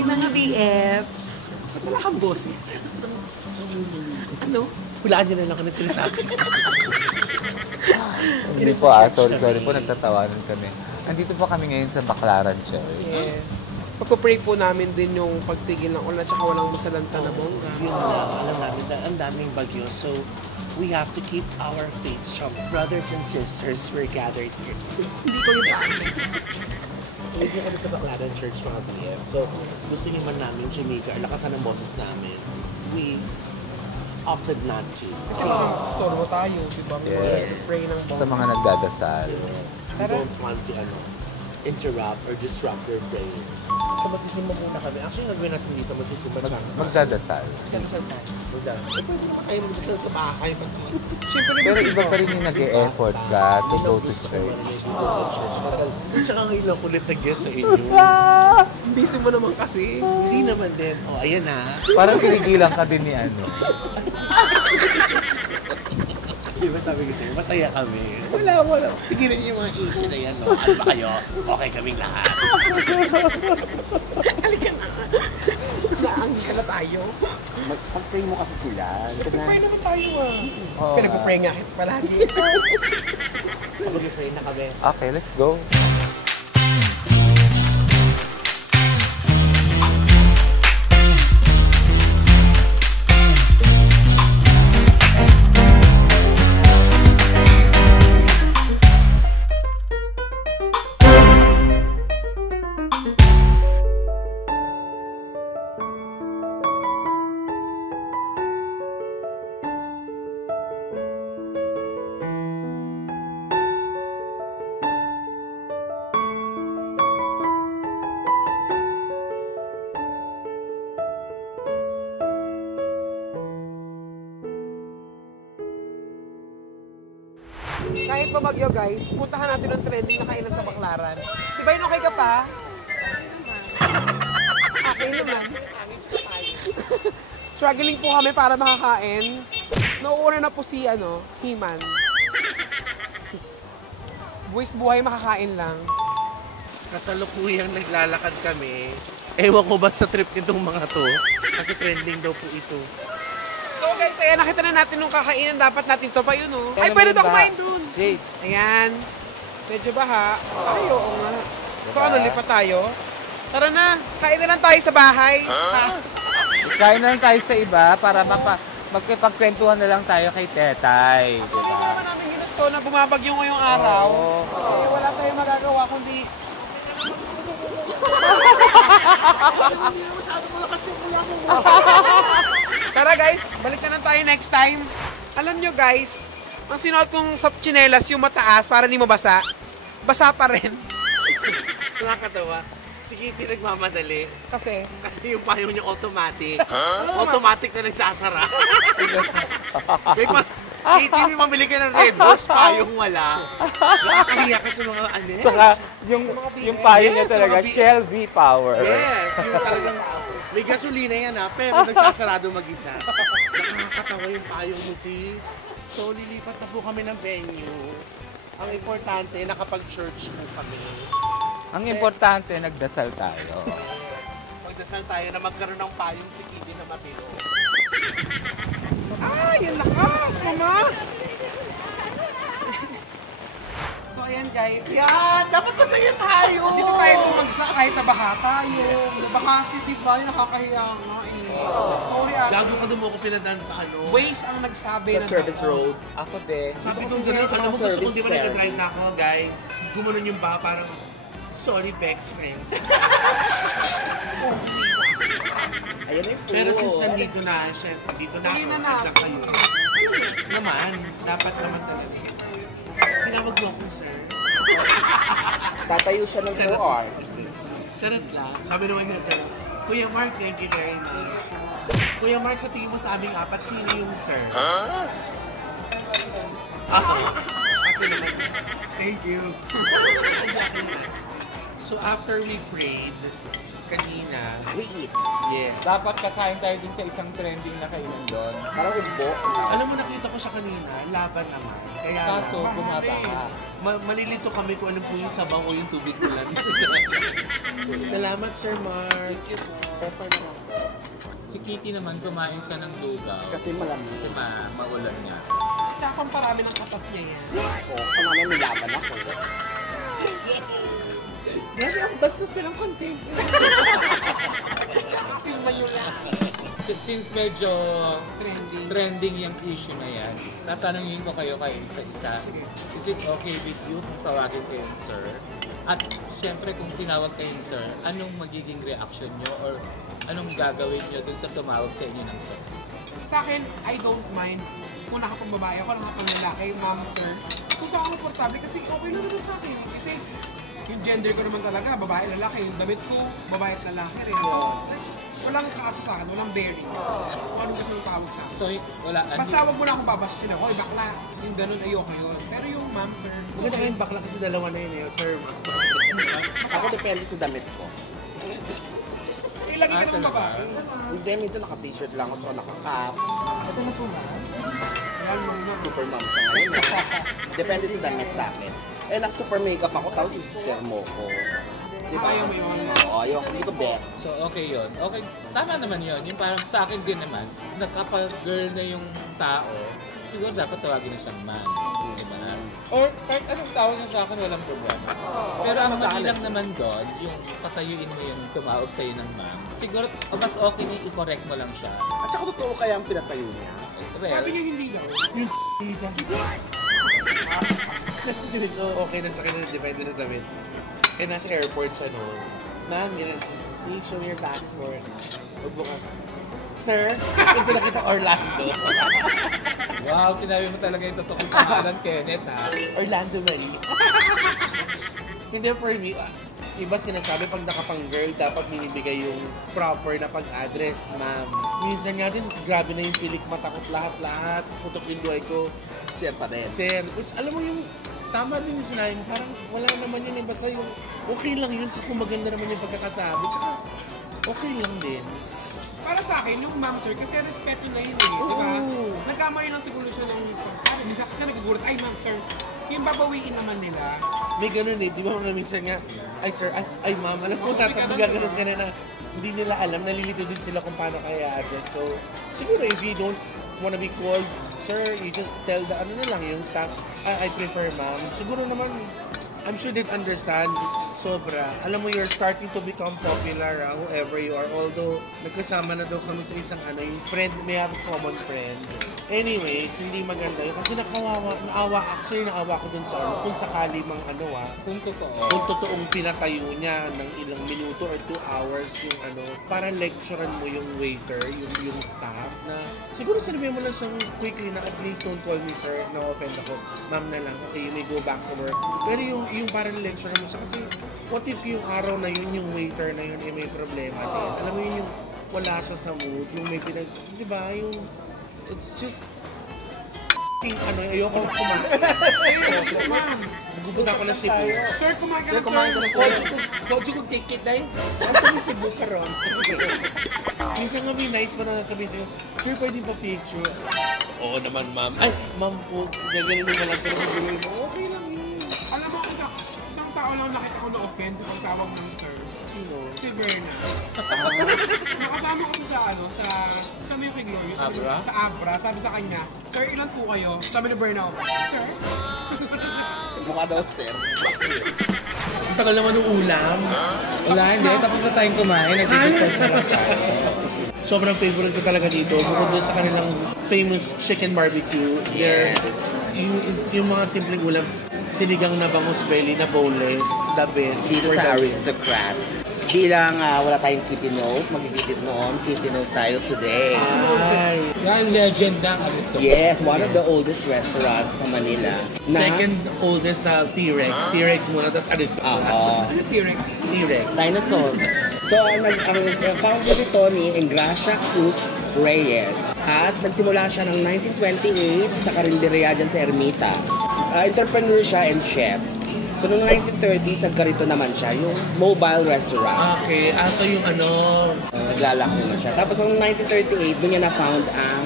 Hi, mga BF. Ba't wala kang boses? Ano? Hulaan niyo na lang kami sinasabi. Hindi po sorry po, nagtatawanan kami. Andito po kami ngayon sa Baclaran Church. Yes. Pagpapray po namin din yung pagtigil ng ulan at saka walang masalanta na bongga. Yun lang, alam namin na ang daming bagyo. So, we have to keep our faith strong. Brothers and sisters, we're gathered here. Hindi ko yun Hindi kami sa Baclaran Church, mga BF. So, gusto niyo man namin Jamaica, lakasan ang boses namin. We opted not to. Kasi stormo tayo, di ba? Yes. Pray ng Sa mga nagdadasal. We don't want to interrupt or disrupt their prayer. So, magsisimba muna kami. Actually, gagawin natin dito, magsisimba siya. Magdadasal. Magdadasal tayo. Pwede naman kayo magdasal sa bahay. Siyempre, Pero iba pa rin yung nag-e-effort ka to go to church. Tsaka ngayon lang kulit na guest sa inyo. Busy mo naman kasi. Hindi naman din. O, ayan na. Parang pinigilan ka din ni ano. Di ba sabi ko sa'yo, masaya kami. Wala. Tigilan niyo yung mga issue na yan, no? Ano ba kayo? Okay kaming lahat. Halika na. Naangin ka na tayo. Mag-pray mo kasi sila. Pray naman tayo Oo Pero pag-pray nga palagi. Mag-pray na kami. Okay, let's go. Kahit pa bagyo guys, puntahan natin ang trending na kainan sa Baclaran. Di ba yun okay ka pa? Okay naman. Struggling po kami para makakain. Nauuna na po si Himan. Buwis buhay makakain lang. Kasalukuyang naglalakad kami. Ewan ko ba sa trip nitong mga to? Kasi trending daw po ito. So guys, ayan, nakita na natin nung kakainan. Dapat natin to pa yun, oh. Ay, pwede ito kumain dun. Jade. Ayan. Medyo baha. Ay, oo nga. So ano, lipat tayo? Tara na, kain na lang tayo sa bahay. Kain na lang tayo sa iba para magkipagkwentuhan na lang tayo kay Tetay. Actually, hindi naman namin ginusto na bumabagyo ngayong araw. Kasi wala tayong magagawa kundi... Tara guys, balik na lang tayo next time. Alam nyo guys, ang sinuot kong sa tsinelas yung mataas para hindi mabasa, basa pa rin. Nakakatawa. Si Kitty nagmamadali. Kasi yung payong niya automatic. Automatic na nagsasara. Kitty, may mamili ka ng Red Horse, payong wala. Nakakahiya ka sa mga ano. Saka yung payo niya talaga, Shell V Power. Yes, yung talagang may gasolina yan pero nagsasarado mag-isa. Nakakatawa yung payong mo, sis. So, lilipat na po kami ng venue. Ang importante, nakapag-church po kami. Ang importante, nagdasal tayo. Magdasal tayo na magkaroon ng payong si Kitty na matino. ay, ang lakas, mama! So ayan guys, Yan! Dapat masaya tayo! dito tayo bumagsak kahit nabaha tayo. Nabaha si diba, yung nakakahiya nga eh. Sorry Gago ka doon mo ko pinadaan sa ano. Waze ang nagsabi na road. Ako din. Sabi ko gano'n, alam mo gusto kong di ba nag-drive na ako, guys. Gumanon yung ba, parang, sorry, Bex friends. Ayun yung Pero since nandito na, syempre, dito na ako, Hindi na nandiyan kayo. Naman, dapat naman talaga. Tinawag mo ako, sir. Tatayo siya ng 2 hours. Charot lang. Sabi naman niya, sir, Kuya Mark, thank you very much. Kuya Mark, sa tingin mo sa aming apat, sino yung sir? Huh? Kasi naman, thank you. So after we prayed, kanina, We eat. Yes. Dapat kakain tayo dun sa isang trending na kainan doon. Parang ugbo. Alam mo, nakita ko siya kanina, laban naman. Kaya Kaso, bumabaha. malilito kami kung ano po yung sabaw o yung tubig ulan. Salamat, Sir Mark. Pepper naman. Si Kitty naman kumain siya ng lugaw. Kasi malamig. Kasi maulan nga. Tsaka pang parami ng katas niya yan. Oo, kung namin nilaban ako. Grabe, ang bastos na ng content. Kasi mayula. Since medyo trending yung issue na yan, tatanungin ko kayo isa-isa. Is it okay with you kung tawagin kayong sir? At syempre kung tinawag kayong sir, anong magiging reaction nyo or anong gagawin nyo dun sa tumawag sa inyo ng sir? Sa akin, I don't mind kung nakapang babae ako, nakapang lalaki, ma'am, sir. Kung saan ako komportable kasi okay lang naman sa akin. Kasi yung gender ko naman talaga, babae, lalaki. Yung damit ko, babae at lalaki rin. So, walang kaso sa akin, walang bearing. Kung anong gusto ng tawag sa akin. So, wala. Basta wag mo na akong babasasin ako, bakla. Yung ganun, ayoko yun. Pero yung ma'am, sir, Huwag na kayong bakla kasi dalawa na yun eh, Sir Mark. Ako depende sa damit ko. Ilagay ka ng talaga? babae. Hindi, minsan naka-t-shirt lang ako, naka-cap. Ito na po, ma'am. Ayan, ma'am. Super mom siya ngayon. Depende sa damit sa akin. Eh, nag-super makeup ako, tapos isi-sir mo ko. Diba? Ayaw mo yun. Oo, ayoko, hindi ko bet. So, okay yun. Okay, tama naman yun. Yung parang sa akin din naman, na kapag girl na yung tao, siguro dapat tawagin na siyang man. Diba? Or kahit anong tawag niya sa akin, walang problema. Pero ang mali lang naman doon, yung patayuin mo yung tumawag sa'yo ng ma'am, siguro mas okay na i-correct mo lang siya. At saka totoo kaya ang pinatayo niya. Well, Sabi niya hindi daw. So, okay na sa kanya, depende na damit. Eh, nasa airport siya noon. Ma'am, yun na siya. Please show your passport. Pagbukas. Sir, gusto na kita Orlando. wow, sinabi mo talaga yung totoong pangalan, Kenneth, ha? Orlando Marie. Hindi, for me, iba sinasabi pag nakapang-girl, dapat minibigay yung proper na pag-address, ma'am. Minsan nga din, grabe na yung pilik matakot lahat-lahat. Putok yung duhay ko. Sir pa rin. Sir, which alam mo yung tama din yung sinabi mo, parang wala naman yun eh. Basta yung okay lang yun kung maganda naman yung pagkakasabi. Tsaka okay lang din. Para sa akin, yung ma'am, sir, kasi respeto na yun eh. Di ba? Oo. Nagkamali lang siguro siya ng pagsabi. Minsan kasi nagugulat, ay ma'am, sir, yung babawiin naman nila. May ganun eh, di ba mga minsan nga, ay sir, ay ma'am, alam mo, tapos magaganon sila na hindi nila alam, nalilito din sila kung paano kaya adjust. So, siguro if you don't wanna be called, sir, you just tell the ano na lang, yung staff, I prefer ma'am. Siguro naman, I'm sure they'd understand. Sobra. Alam mo, you're starting to become popular, whoever you are. Although, nagkasama na daw kami sa isang ano, yung friend, may have a common friend. Anyways, hindi maganda yun. Kasi naawa ko dun sa ano, kung sakali mang ano Kung totoo. kung totoong pinatayo niya ng ilang minuto or 2 hours yung ano, para lecturean mo yung waiter, yung staff, na siguro sabihin mo lang siyang quickly na at least don't call me sir, na-offend ako. Ma'am na lang, okay, you may go back to work. Pero yung parang lecture mo siya kasi what if yung araw na yun, yung waiter na yun, eh, may problema din. Alam mo yun, yung wala siya sa mood, yung may di ba, yung, it's just, ano, ayoko na kumain. Ma'am, Nagubuta ko ng Cebu. sir, kumain ka Sir, na, kumain ka na, sir. Kodyo kong ticket na yun. Ano yung Cebu ka ron? Minsan nga may nice pa na sabihin sa'yo, sir, pwede pa picture? Oo naman, ma'am. Ay, ma'am po, gagaling mo lang, pero maguloy mo, okay lang yun. alam mo, isang tao lang nakita ko na-offend sa pagtawag ng sir. Sino? Si Berna. Nakasama ko siya sa ano, sa may kay Gloria. Abra? Sa Abra. Sabi sa kanya, sir, ilan po kayo? Sabi ni Berna ako, sir? Mukha daw, sir. Ang tagal naman ng ulam. Wala, hindi. Tapos na tayong kumain. Nag-decide na lang tayo. Sobrang favorite ko talaga dito. Bukod doon sa kanilang famous chicken barbecue, yung mga simpleng ulam, sinigang na bangus belly na boneless, the best. Dito For sa the- Aristocrat. Bilang wala tayong kitty nose, magigitid noon, kitty nose tayo today. Ay. Yan, legend ang ano to. Yes, one of the oldest restaurants sa Manila. Second oldest sa T-Rex. T-Rex muna, tapos Aristocrat. Oo. Ano T-Rex? T-Rex. Dinosaur. So, ang founder nito ni Engracia Cruz Reyes. At nagsimula siya ng 1928 sa karinderya dyan sa Ermita. Entrepreneur siya and chef. So, noong 1930s, nagkarito naman siya, yung mobile restaurant. Okay, so yung ano... Naglalako na siya. Tapos, noong 1938, doon niya na-found ang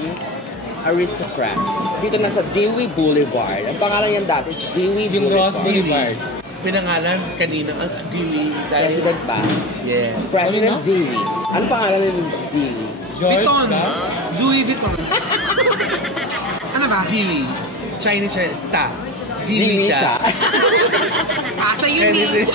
Aristocrat. Dito na sa Dewey Boulevard. Ang pangalan yan dati is Dewey Yung Ross Boulevard. Boulevard. Pinangalan kanina, Dewey. President ba? Yeah. President Ano? Dewey. Ano pangalan ni Dewey? George Vuitton. ba? Louis Vuitton. Ano ba? Dewey. Chinese siya. Ta. Dewey cha. Asa yun eh.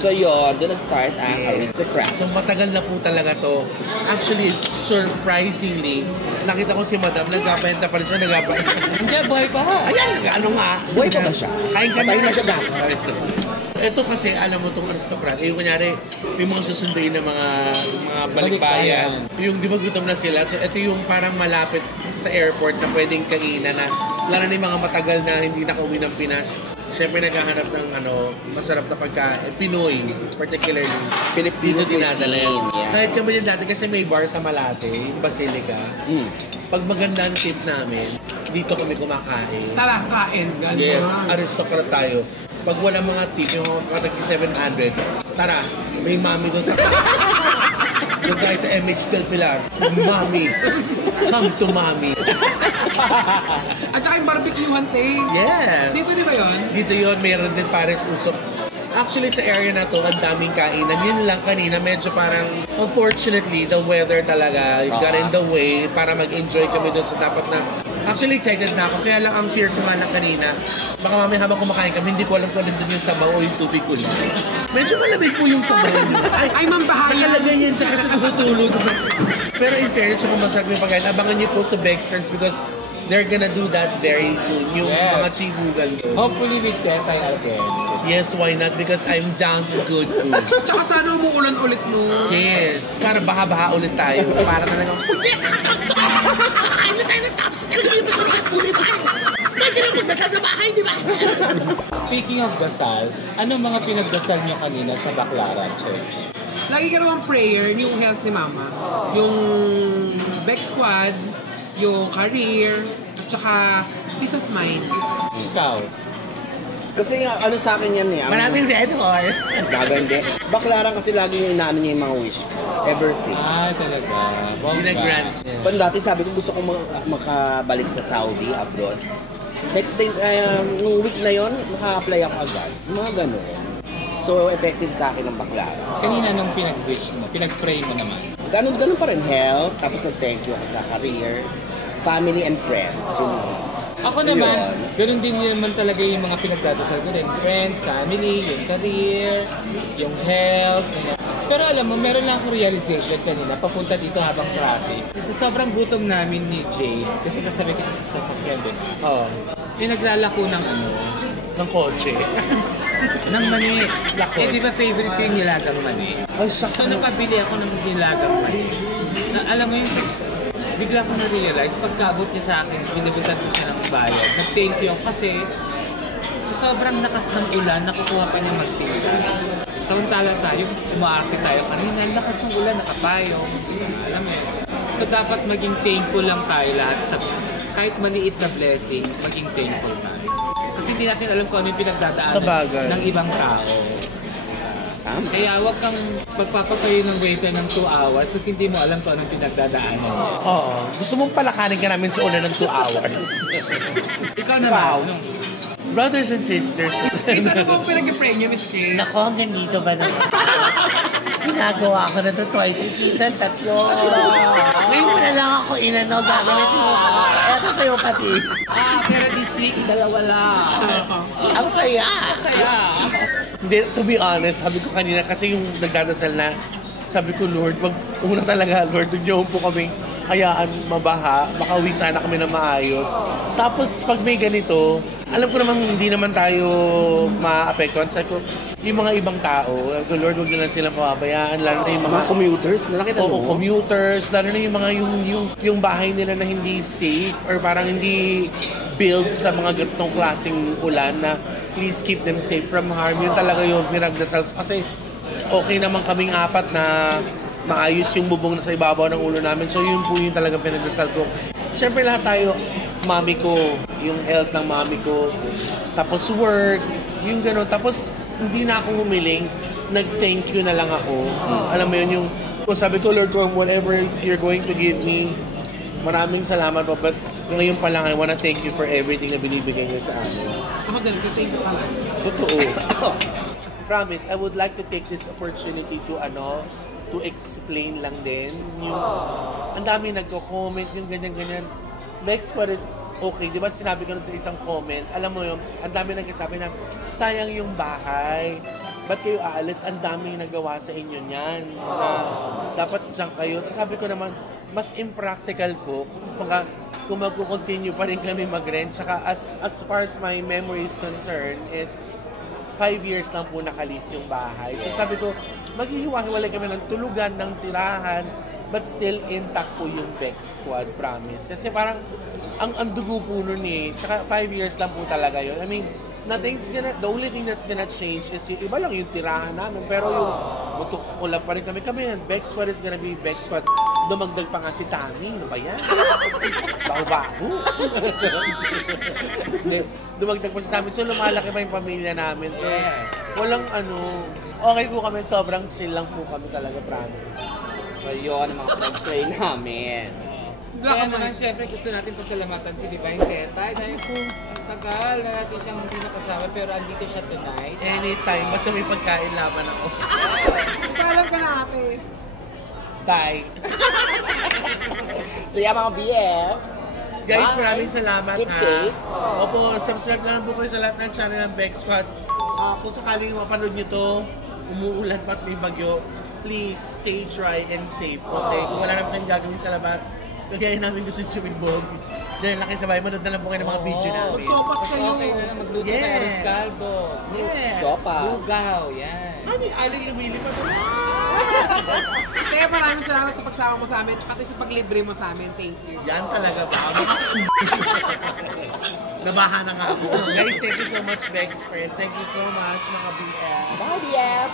So yun, doon nag-start ang Aristocrat. So matagal na po talaga to. Actually, surprisingly, nakita ko si Madam, nagbabenta pa rin siya, nagbabenta. Hindi, buhay pa ha. Ayan, ano nga. Buhay pa ba siya? Kain kami. Patay na siya dati. Ito kasi, alam mo itong aristocrat, yung kunyari, yung mga susunduin ng mga balikbayan. Yung di ba gutom na sila, so ito yung parang malapit sa airport na pwedeng kainan na, lalo na yung mga matagal na hindi nakauwi ng Pinas. Siyempre naghahanap ng masarap na pagkain, Pinoy, particularly. Filipino Dito dinadala yan. cuisine, yeah. Kahit kami yan dati kasi may bar sa Malate, yung Basilica. Pag maganda ang tip namin, dito kami kumakain. Tara, kain. Ganun. Yes, aristocrat tayo. Pag wala mga tip, yung mga tagi 700, tara, may mami doon sa doon tayo sa MH Del Pilar. Mami, come to mami. At saka yung barbecue hante. Yes. Dito di ba yun? Dito yon, mayroon din pares usok. Actually, sa area na to, ang daming kainan. Yun lang kanina, medyo parang, unfortunately, the weather talaga got in the way para mag-enjoy kami doon sa dapat na. Actually, excited na ako. Kaya lang ang fear ko nga lang kanina, baka mamaya habang kumakain kami, hindi ko alam kung doon yung sabaw o yung tubig ko lang. Medyo malamig po yung sabaw. Ay, mambahayan. Nakalagay yan siya kasi natutulog. Pero in fairness, kung masarap yung pagkain, abangan niyo po sa Bextrans because they're gonna do that very soon. Yung Yes. mga chibugan ko. Hopefully with Tesay Alken. Yes, why not? Because I'm down to good food. Tsaka sana umuulan ulit no. Yes. Para baha-baha ulit tayo. Para talagang... Speaking of dasal, ano mga pinagdasal niyo kanina sa Baclaran Church? Lagi ka naman prayer, yung health ni mama. Yung Bex Squad, yung career, at saka peace of mind. Ikaw? Kasi nga, ano sa akin yan eh. Maraming red horse. Gagandi. Baklaran kasi lagi yung inaano niya yung mga wish. Ever since. Ah, talaga. Ginagrant. Pero dati sabi ko gusto kong makabalik sa Saudi, abroad. Next day, nung week na yon, maka-apply ako agad. Mga ganun. So, effective sa akin ang baklaran. Kanina nung pinag-wish mo, pinag-pray mo naman. Ganun pa rin. Health, tapos nag-thank you ako sa career, family and friends. Yun lang. Ako naman, ganun din naman talaga yung mga pinagdadasal ko din. Friends, family, yung career, yung health. Pero alam mo, meron lang akong realization kanina, papunta dito habang traffic. Sa sobrang gutom namin ni Jay, kasi kasabay kasi sa sasakyan din. Oo. Yung naglalako ng Ng kotse. ng mani. Lako. Eh, di ba favorite ko yung nilagang mani? Ay, shucks. So, napabili ako ng nilagang mani. Alam mo yung bigla ko na-realize, pagkaabot niya sa akin, binibutan ko siya ng bayad. Nag-thank you kasi sa sobrang lakas ng ulan, nakukuha pa niya magtinda. Samantala tayo, umaarte tayo kanina, lakas ng ulan, nakapayong. Alam mo yun. So dapat maging thankful lang tayo lahat sa kahit maliit na blessing, maging thankful tayo. Kasi hindi natin alam kung ano yung pinagdadaanan Sa bagay. ng ibang tao. Kaya huwag kang magpapapayo ng waiter ng 2 hours kasi hindi mo alam kung anong pinagdadaanan niya. Oo. Gusto mong palakanin ka namin sa una ng 2 hours. Ikaw naman. Wow. Brothers and sisters. Miss, ano bang pinag-pray niyo, Miss Kay? Nako, hanggang dito ba naman? Ginagawa ko na ito twice, minsan 3. Ngayon mo na lang ako inano, gagalit mo. Eto sa'yo pati. Pero this week, 2 lang. Ang saya! Ang saya! Hindi, to be honest, sabi ko kanina, kasi yung nagdadasal na, sabi ko, Lord, una talaga, Lord, huwag niyo po kami hayaan mabaha, makauwi sana kami na maayos. Tapos, pag may ganito, alam ko namang hindi naman tayo ma-apektuhan. Sabi ko, yung mga ibang tao, Lord, huwag na lang silang pababayaan, lalo na yung mga commuters, nakita mo? commuters, lalo na yung mga yung bahay nila na hindi safe or parang hindi build sa mga ganitong klaseng ulan na please keep them safe from harm. Yun talaga yung pinagdasal. Kasi okay naman kaming 4 na maayos yung bubong na sa ibabaw ng ulo namin. So yun po yung talagang pinagdasal ko. Siyempre lahat tayo mami ko, yung health ng mami ko. Tapos work, yung gano'n. Tapos hindi na ako humiling, nag-thank you na lang ako. Alam mo yun, yung kung sabi ko, Lord, kung whatever you're going to give me, maraming salamat po. But ngayon pa lang, I wanna thank you for everything na binibigay niyo sa amin. Ako din, thank you ka lang. Totoo. Promise, I would like to take this opportunity to to explain lang din. Yung, ang dami nagko-comment, yung ganyan-ganyan. Next part is, okay, di ba sinabi ko nun sa isang comment, alam mo yung, ang dami nagsasabi na, sayang yung bahay. Ba't kayo aalis? Ang daming nagawa sa inyo niyan. Na dapat dyan kayo. Tapos sabi ko naman, mas impractical po kung magko-continue pa rin kami mag-rent. Tsaka as far as my memory is concerned is 5 years lang po nakalis yung bahay. So sabi ko, maghihiwa-hiwalay kami ng tulugan, ng tirahan, but still intact po yung Bex Squad, promise. Kasi parang ang dugo po nun eh. Tsaka 5 years lang po talaga yun. I mean, the only thing that's gonna change is yung iba lang yung tirahan namin. Pero yung magkukulab pa rin kami. Bex Squad is gonna be Bex Squad. Dumagdag pa nga si Tami. Ano ba yan? Bago-bago. Dumagdag pa si Tami. So lumalaki pa yung pamilya namin. So walang okay po kami. Sobrang chill lang po kami talaga, promise. So yun, ang mga play namin. Kaya naman, syempre gusto natin pasalamatan si Divine Tetay dahil kung ang tagal na natin siyang hindi nakasama pero andito siya tonight. Anytime. Basta may pagkain laban ako. Paalam ka na ate. Bye. So yan mga BF. Guys, Bye. maraming salamat Keep ha. safe. Opo, subscribe lang po kayo sa lahat ng channel ng Bex Squad. Kung sakaling mapanood nyo to, umuulan pa at may bagyo, please stay dry and safe. Okay? Kung wala naman kayong gagawin sa labas, kagaya namin gusto tumibog. Diyan lang kayo sa bahay, manood na lang po kayo ng mga video namin. Magsopas kayo. Okay na lang, magluto Yes. kayo ng caldo. Yes! Sopa. Lugaw, yan. Ano yung aling lumilipad? Kaya maraming salamat sa pagsama mo sa amin, pati sa paglibre mo sa amin. Thank you. Yan talaga ba? Nabaha na nga ako. Guys, thank you so much, Bex Press. Thank you so much, mga BF. Bye BF.